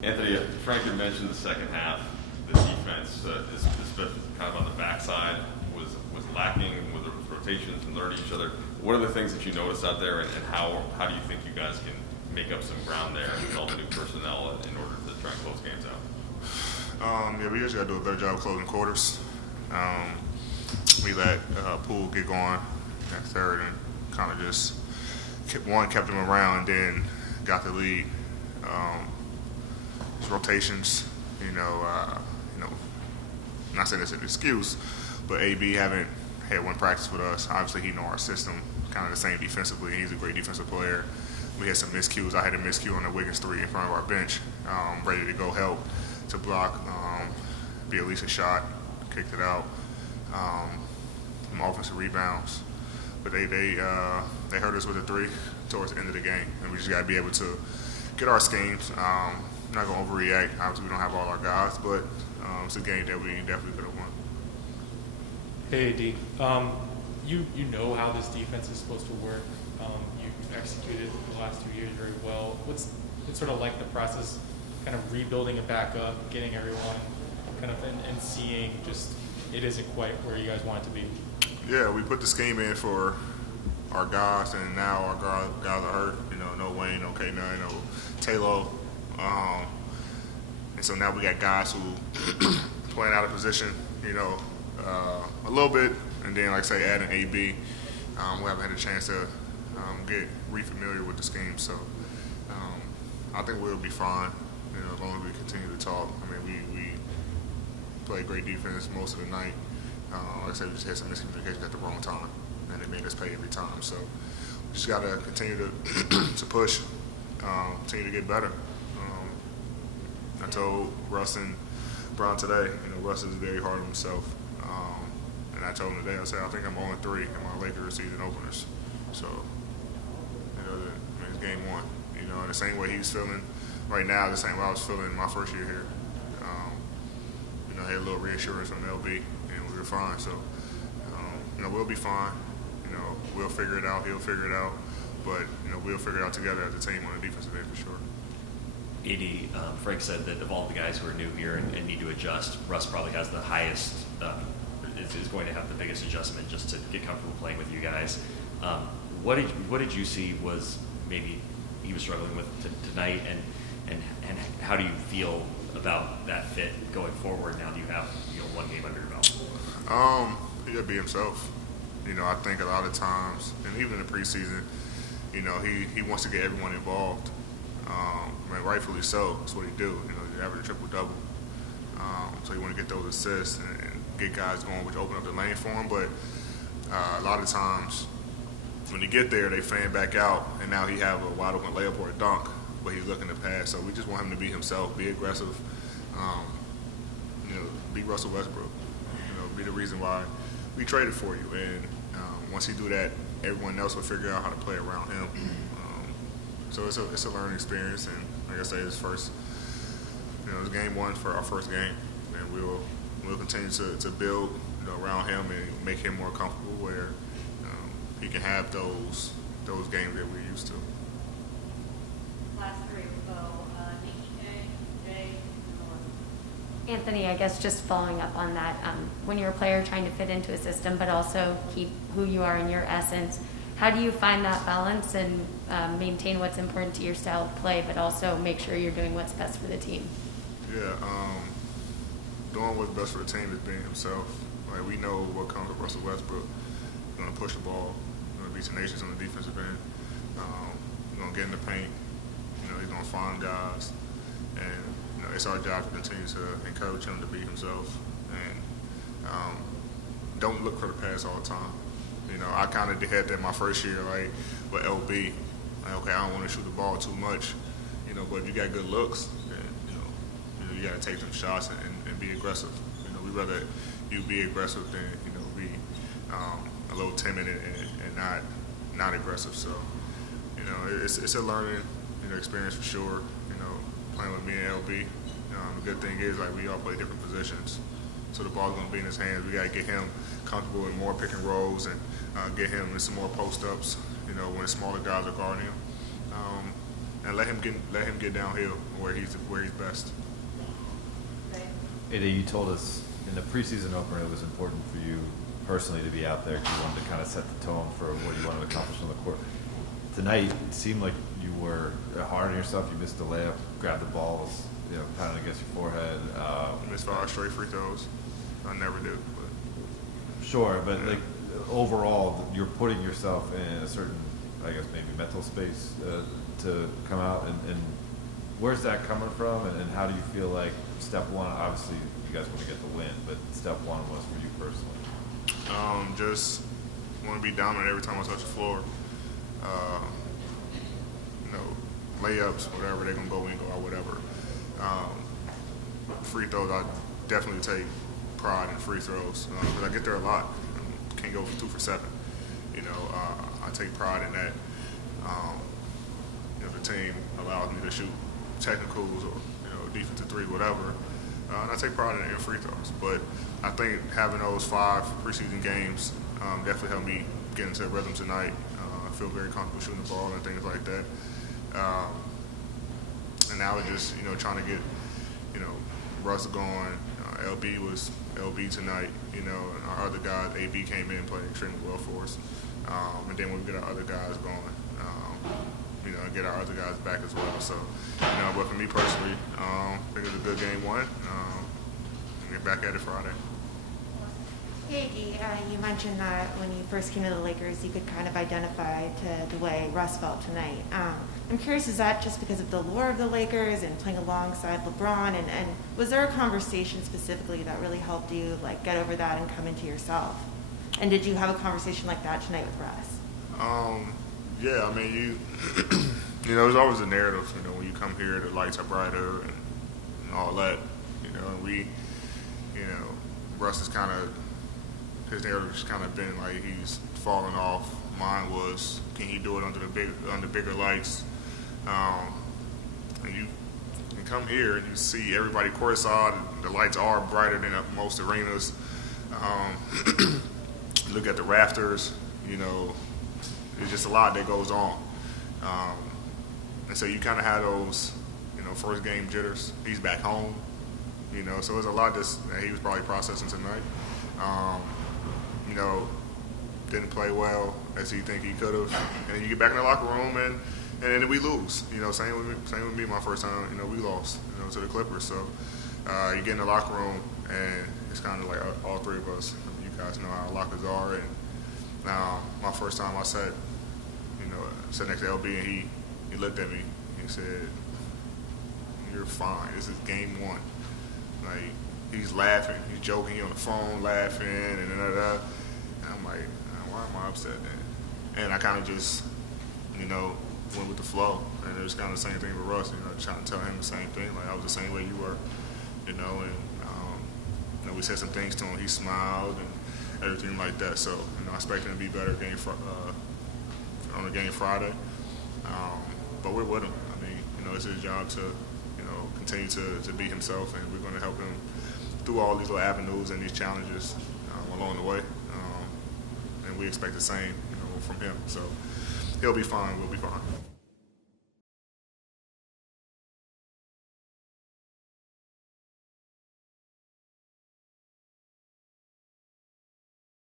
Anthony, Frank had mentioned the second half. The defense, especially kind of on the backside, was lacking with the rotations and learning each other. What are the things that you noticed out there, and how do you think you guys can make up some ground there with all the new personnel in order to try and close games out? Yeah, we just got to do a better job closing quarters. We let Poole get going at third and kind of just kept him around, and then got the lead. His rotations, not saying it's an excuse, but AB haven't had one practice with us. Obviously, he know our system, kind of the same defensively. He's a great defensive player. We had some miscues. I had a miscue on the Wiggins 3 in front of our bench, ready to go help to block, be at least a shot, kicked it out, some offensive rebounds. But they hurt us with a 3 towards the end of the game, and we just got to be able to get our schemes. Not going to overreact. Obviously, we don't have all our guys, but it's a game that we definitely could have won. Hey, D. You know how this defense is supposed to work. You've executed the last 2 years very well. What's it sort of like the process, kind of rebuilding it back up, getting everyone kind of and seeing just it isn't quite where you guys want it to be? Yeah, we put the scheme in for our guys, and now our guys are hurt. No Wayne, no K9, no Taylor. And so now we got guys who playing out of position, a little bit, and then, like I say, adding AB. We haven't had a chance to get re-familiar with the scheme, so I think we'll be fine, as long as we continue to talk. I mean, we played great defense most of the night. Like I said, we just had some miscommunication at the wrong time, and it made us pay every time. So we just got to continue to push, continue to get better. I told Russ and Brown today, Russ is very hard on himself. And I told him today, I said, I think I'm 0-3 in my Lakers season openers. So, it's game one. In the same way he's feeling right now, the same way I was feeling my first year here. I had a little reassurance from LB, and we were fine. So, we'll be fine. We'll figure it out. He'll figure it out. But, we'll figure it out together as a team on the defensive end for sure. AD, Frank said that of all the guys who are new here and need to adjust, Russ probably has the highest, is going to have the biggest adjustment just to get comfortable playing with you guys. What did you see was maybe he was struggling with tonight, and how do you feel about that fit going forward now that you have one game under your belt? He got to be himself. I think a lot of times, and even in the preseason, he wants to get everyone involved. Rightfully so. That's what he do. He average a triple-double. So you want to get those assists and get guys going, which open up the lane for him. But a lot of times, when you get there, they fan back out, and now he have a wide-open layup or a dunk, but he's looking to pass. So we just want him to be himself, be aggressive, be Russell Westbrook. Be the reason why we traded for you. And once he do that, everyone else will figure out how to play around him. So it's a learning experience, and like I say, it's it's game one for our first game, and we'll continue to build around him and make him more comfortable where he can have those games that we're used to. Last three will go Nikki, Jay, and Anthony, I guess just following up on that, when you're a player trying to fit into a system but also keep who you are in your essence, how do you find that balance and maintain what's important to your style of play, but also make sure you're doing what's best for the team? Yeah, doing what's best for the team is being himself. Like, we know what comes with Russell Westbrook. He's going to push the ball, be tenacious on the defensive end. He's going to get in the paint. He's going to find guys. And it's our job to continue to encourage him to be himself. And don't look for the pass all the time. I kind of had that my first year, like with LB. Okay, I don't want to shoot the ball too much, but if you got good looks, then, you got to take them shots and be aggressive. We'd rather you be aggressive than, be a little timid and not aggressive. So, it's a learning, experience for sure, playing with me and LB. The good thing is, we all play different positions. So the ball's going to be in his hands. We got to get him comfortable in more pick and rolls and get him in some more post-ups, when the smaller guys are guarding him. and let him get downhill where he's best. Ada, you told us in the preseason opener it was important for you personally to be out there because you wanted to kind of set the tone for what you wanted to accomplish on the court. Tonight, it seemed like you were hard on yourself. You missed the layup, grabbed the ball, was, pounding against your forehead. Missed 5 straight free throws. I never do. But Sure, but like overall, you're putting yourself in a certain, I guess, maybe mental space to come out. And where's that coming from? And how do you feel like step one? Obviously, you guys want to get the win, but step one was for you personally. Just want to be dominant every time I touch the floor. Layups, whatever, they're going to go in, go out, whatever. Free throws, I definitely take pride in free throws because I get there a lot. Can't go 2 for 7. I take pride in that. If the team allows me to shoot technicals or defensive 3, whatever, and I take pride in free throws. But I think having those 5 preseason games definitely helped me get into a rhythm tonight. I feel very comfortable shooting the ball and things like that. And now it's just trying to get Russ going. LB was LB tonight. And our other guys, AB came in and played extremely well for us. And then when we get our other guys going, and get our other guys back as well. So, but for me personally, I think it was a good game 1. Get back at it Friday. Hey, Dee, you mentioned that when you first came to the Lakers, you could kind of identify to the way Russ felt tonight. I'm curious, is that just because of the lure of the Lakers and playing alongside LeBron? And was there a conversation specifically that really helped you get over that and come into yourself? And did you have a conversation like that tonight with Russ? Yeah, I mean, there's always a narrative, when you come here, the lights are brighter and all that, and we, Russ is kind of, his narrative has kind of been like he's fallen off. Mine was, can he do it under bigger lights? And you can come here and you see everybody courtside. The lights are brighter than most arenas. Look at the rafters. It's just a lot that goes on. And so you kind of have those, first game jitters. He's back home. So there's a lot that he was probably processing tonight. Didn't play well as he think he could have, and then you get back in the locker room and then we lose. Same with me my first time. We lost. To the Clippers. So you get in the locker room and it's kind of like all 3 of us. You guys know how lockers are. And my first time I sat next to LB and he looked at me. He said, "You're fine. This is game 1." Like he's laughing, he's joking, he's on the phone laughing, and I'm like, why am I upset then? And I kind of just, went with the flow. And it was kind of the same thing with Russ, trying to tell him the same thing. Like I was the same way you were, and we said some things to him. He smiled and everything like that. So, I expect him to be better on the game Friday. But we're with him. I mean, it's his job to, continue to be himself, and we're going to help him through all these little avenues and these challenges along the way. And we expect the same, from him. So he'll be fine. We'll be fine.